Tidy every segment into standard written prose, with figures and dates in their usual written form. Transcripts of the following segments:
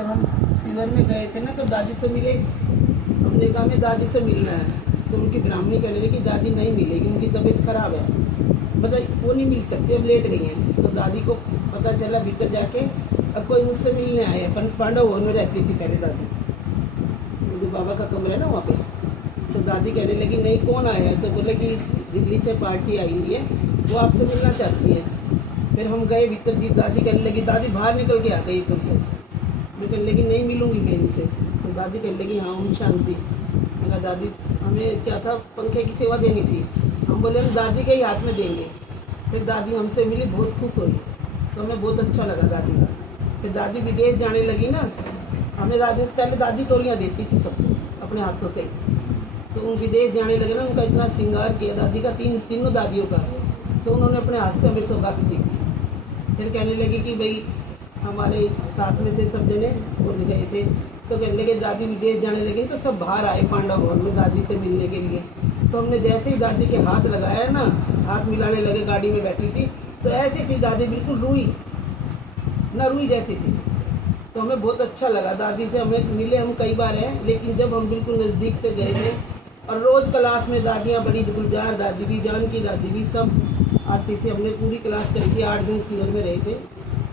जब हम सीवर में गए थे ना तो दादी से मिले। हमने कहा हमें दादी से मिलना है, तो उनकी ब्राह्मणी कहने लगी कि दादी नहीं मिलेगी, उनकी तबीयत खराब है, मतलब वो नहीं मिल सकती, अब लेट गई हैं। तो दादी को पता चला भीतर जाके, अब कोई मुझसे मिलने आए। अपन पांडव भवन में रहती थी पहले दादी, जो बाबा का कमरा है ना वहाँ पे। तो दादी कहने लगी नहीं कौन आया है, तो बोले कि दिल्ली से पार्टी आई हुई है, वो आपसे मिलना चाहती है। फिर हम गए भीतर, दादी कहने लगी, दादी बाहर निकल के आ गई तुमसे। मैं कहने लगी नहीं मिलूंगी मैं इनसे। तो दादी कहने लगी हाँ ओम शांति। मैं कहा दादी हमें क्या था, पंखे की सेवा देनी थी। हम बोले हम दादी के ही हाथ में देंगे। फिर दादी हमसे मिली, बहुत खुश हुई, तो हमें बहुत अच्छा लगा दादी का। फिर दादी विदेश जाने लगी ना, हमें दादी पहले दादी टोलियाँ देती थी सबको अपने हाथों से। तो उन विदेश जाने लगे ना, उनका इतना श्रृंगार किया दादी का, तीनों दादियों का, तो उन्होंने अपने हाथ से हमें सौगात दी थी। फिर कहने लगे कि भाई हमारे साथ में थे सब जने वो गए थे, तो कहने लगे दादी विदेश जाने लगे तो सब बाहर आए पांडव भवन में दादी से मिलने के लिए। तो हमने जैसे ही दादी के हाथ लगाया ना, हाथ मिलाने लगे, गाड़ी में बैठी थी तो ऐसी थी दादी, बिल्कुल रूई ना रूई जैसी थी। तो हमें बहुत अच्छा लगा, दादी से हमें मिले, हम कई बार हैं, लेकिन जब हम बिल्कुल नज़दीक से गए थे। और रोज़ क्लास में दादियाँ, बड़ी गुलजार दादी भी, जानकी दादी भी, सब आती थी। हमने पूरी क्लास करी थी, 8 दिन सीवर में रहे थे,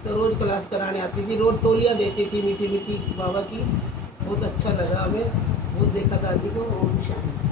तो रोज़ क्लास कराने आती थी, रोज़ टोलियाँ देती थी मीठी मीठी बाबा की। बहुत अच्छा लगा हमें, बहुत देखा दादी को। ओम शांति।